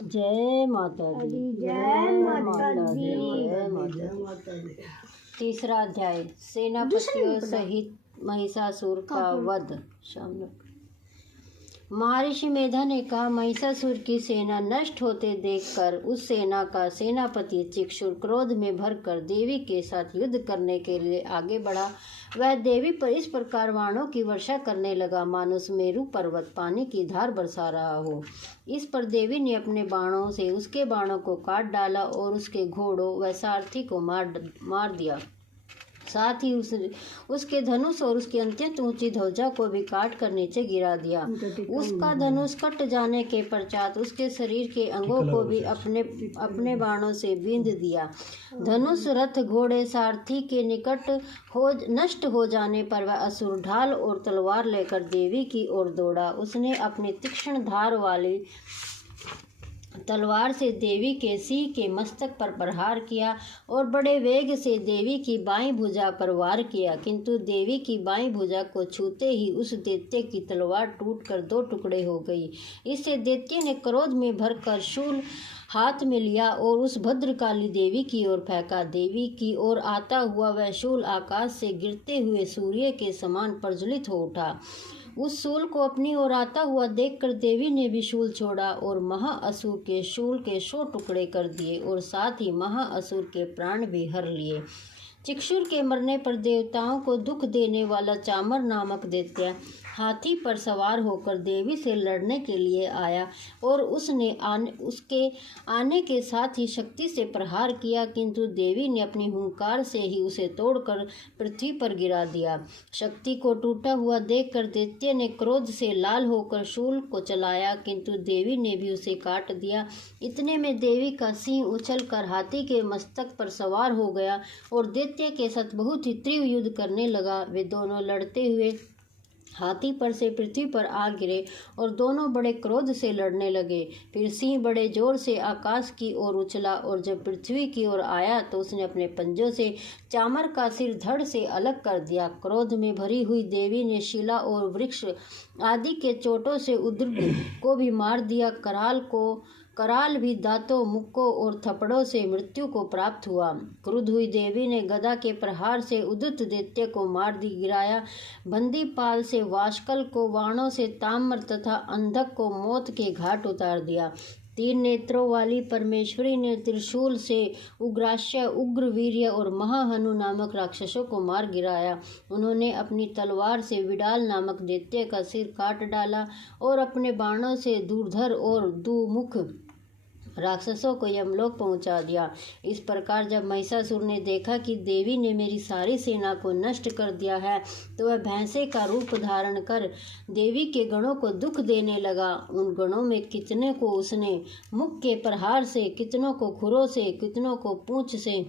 जय माता दी। जय माता दी। जय माता दी। तीसरा अध्याय, सेनापतियों सहित महिषासुर का वध। महर्षि मेधा ने कहा, महिषासुर की सेना नष्ट होते देखकर उस सेना का सेनापति चिक्षुर क्रोध में भरकर देवी के साथ युद्ध करने के लिए आगे बढ़ा। वह देवी पर इस प्रकार बाणों की वर्षा करने लगा मानो सुमेरु पर्वत पानी की धार बरसा रहा हो। इस पर देवी ने अपने बाणों से उसके बाणों को काट डाला और उसके घोड़ों व सारथी को मार दिया। साथ ही उसके धनुष और उसकी अत्यंत ऊंची ध्वजा को भी काट कर नीचे गिरा दिया। उसका धनुष कट जाने के पश्चात उसके शरीर के अंगों को भी अपने बाणों से बींध दिया। धनुष रथ घोड़े सारथी के निकट नष्ट हो जाने पर वह असुर ढाल और तलवार लेकर देवी की ओर दौड़ा। उसने अपनी तीक्ष्ण धार वाली तलवार से देवी के सिंह के मस्तक पर प्रहार किया और बड़े वेग से देवी की बाईं भुजा पर वार किया, किंतु देवी की बाईं भुजा को छूते ही उस दैत्य की तलवार टूटकर 2 टुकड़े हो गई। इससे दैत्य ने क्रोध में भरकर शूल हाथ में लिया और उस भद्रकाली देवी की ओर फेंका। देवी की ओर आता हुआ वह शूल आकाश से गिरते हुए सूर्य के समान प्रज्वलित हो उठा। उस शूल को अपनी ओर आता हुआ देखकर देवी ने भी शूल छोड़ा और महाअसुर के शूल के 100 टुकड़े कर दिए और साथ ही महाअसुर के प्राण भी हर लिए। चिक्षुर के मरने पर देवताओं को दुख देने वाला चामर नामक दैत्य हाथी पर सवार होकर देवी से लड़ने के लिए आया और उसके आने के साथ ही शक्ति से प्रहार किया, किंतु देवी ने अपनी हुंकार से ही उसे तोड़कर पृथ्वी पर गिरा दिया। शक्ति को टूटा हुआ देखकर दैत्य ने क्रोध से लाल होकर शूल को चलाया, किंतु देवी ने भी उसे काट दिया। इतने में देवी का सिंह उछलकर हाथी के मस्तक पर सवार हो गया और दैत्य के साथ बहुत ही तीव्र युद्ध करने लगा। वे दोनों लड़ते हुए हाथी पर से पृथ्वी पर आ गिरे और दोनों बड़े क्रोध से लड़ने लगे। फिर सिंह बड़े जोर से आकाश की ओर उछला और जब पृथ्वी की ओर आया तो उसने अपने पंजों से चामर का सिर धड़ से अलग कर दिया। क्रोध में भरी हुई देवी ने शिला और वृक्ष आदि के चोटों से उद्र को भी मार दिया। कराल भी दांतों, मुक्कों और थप्पड़ों से मृत्यु को प्राप्त हुआ। क्रुद्ध हुई देवी ने गदा के प्रहार से उद्यत दैत्य को मार गिराया। बंदीपाल से वाशकल को, बाणों से ताम्र तथा अंधक को मौत के घाट उतार दिया। 3 नेत्रों वाली परमेश्वरी ने त्रिशूल से उग्राश्य, उग्रवीर्य और महाहनु नामक राक्षसों को मार गिराया। उन्होंने अपनी तलवार से विडाल नामक दैत्य का सिर काट डाला और अपने बाणों से दूरधर और दुमुख राक्षसों को यमलोक पहुंचा दिया। इस प्रकार जब महिषासुर ने देखा कि देवी ने मेरी सारी सेना को नष्ट कर दिया है, तो वह भैंसे का रूप धारण कर देवी के गणों को दुख देने लगा। उन गणों में कितने को उसने मुख के प्रहार से, कितनों को खुरों से, कितनों को पूंछ से,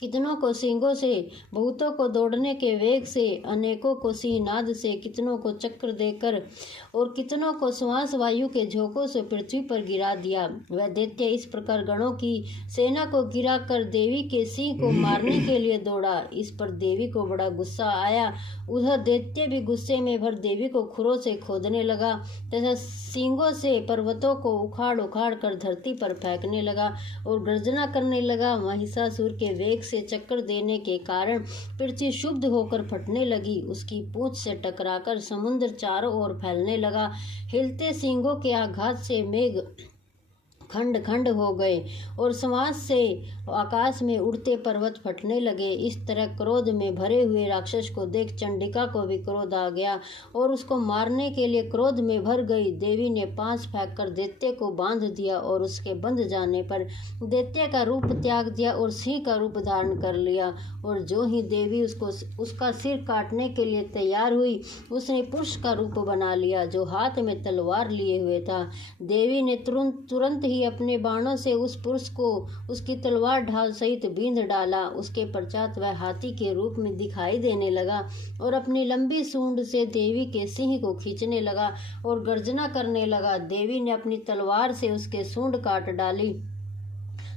कितनों को सींगों से, बहुतों को दौड़ने के वेग से, अनेकों को सिंहनाद से, कितनों को चक्र देकर और कितनों को श्वास वायु के झोंकों से पृथ्वी पर गिरा दिया। वह दैत्य इस प्रकार गणों की सेना को गिराकर देवी के सिंह को मारने के लिए दौड़ा। इस पर देवी को बड़ा गुस्सा आया। उधर दैत्य भी गुस्से में भर देवी को खुरों से खोदने लगा तथा सींगों से पर्वतों को उखाड़ उखाड़ कर धरती पर फेंकने लगा और गर्जना करने लगा। महिषासुर के वेग से चक्कर देने के कारण पृथ्वी शुद्ध होकर फटने लगी। उसकी पूंछ से टकराकर समुद्र चारों ओर फैलने लगा। हिलते सींगों के आघात से मेघ खंड खंड हो गए और श्वास से आकाश में उड़ते पर्वत फटने लगे। इस तरह क्रोध में भरे हुए राक्षस को देख चंडिका को भी क्रोध आ गया और उसको मारने के लिए क्रोध में भर गई। देवी ने पांस फेंककर दैत्य को बांध दिया और उसके बंध जाने पर दैत्य का रूप त्याग दिया और सिंह का रूप धारण कर लिया। और जो ही देवी उसका सिर काटने के लिए तैयार हुई, उसने पुरुष का रूप बना लिया जो हाथ में तलवार लिए हुए था। देवी ने तुरंत ही अपने बाणों से उस पुरुष को उसकी तलवार ढाल सहित बींध डाला। उसके पश्चात वह हाथी के रूप में दिखाई देने लगा और अपनी लंबी सूंड से देवी के सिंह को खींचने लगा और गर्जना करने लगा। देवी ने अपनी तलवार से उसके सूंड काट डाली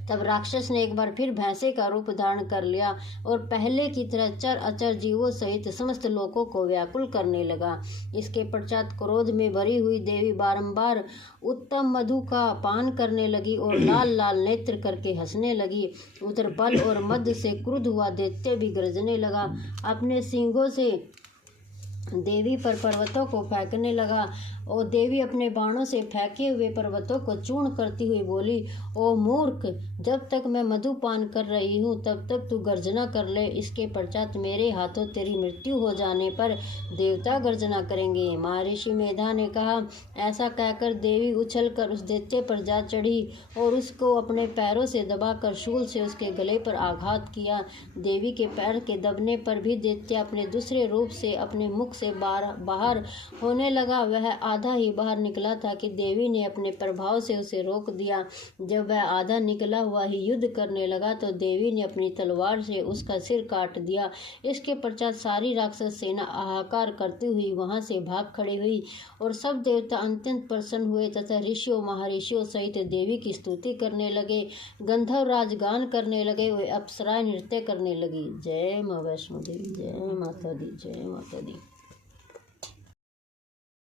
तब राक्षस ने एक बार फिर भैंसे का रूप धारण कर लिया और पहले की तरह चर अचर जीवों सहित समस्त लोगों को व्याकुल करने लगा। इसके पश्चात क्रोध में भरी हुई देवी बारंबार उत्तम मधु का पान करने लगी और लाल लाल नेत्र करके हंसने लगी। उधर बल और मद से क्रुद्ध हुआ दैत्य भी गरजने लगा, अपने सींगों से देवी पर पर्वतों को फेंकने लगा और देवी अपने बाणों से फेंके हुए पर्वतों को चूर्ण करती हुई बोली, ओ मूर्ख, जब तक मैं मधुपान कर रही हूँ तब तक तू गर्जना कर ले। इसके पश्चात मेरे हाथों तेरी मृत्यु हो जाने पर देवता गर्जना करेंगे। महर्षि मेधा ने कहा। ऐसा कहकर देवी उछलकर उस दैत्य पर जा चढ़ी और उसको अपने पैरों से दबाकर शूल से उसके गले पर आघात किया। देवी के पैर के दबने पर भी दैत्य अपने दूसरे रूप से अपने मुख से बाहर होने लगा। वह आधा ही बाहर निकला था कि देवी ने अपने प्रभाव से उसे रोक दिया। जब वह आधा निकला हुआ ही युद्ध करने लगा तो देवी ने अपनी तलवार से उसका सिर काट दिया। इसके पश्चात सारी राक्षस सेना हाहाकार करती हुई वहां से भाग खड़ी हुई और सब देवता अत्यंत प्रसन्न हुए तथा ऋषियों महर्षियों सहित देवी की स्तुति करने लगे। गंधर्व राज गान करने लगे, वे अप्सराएं नृत्य करने लगी। जय मां वैष्णो देवी, जय माता दी, जय माता दी।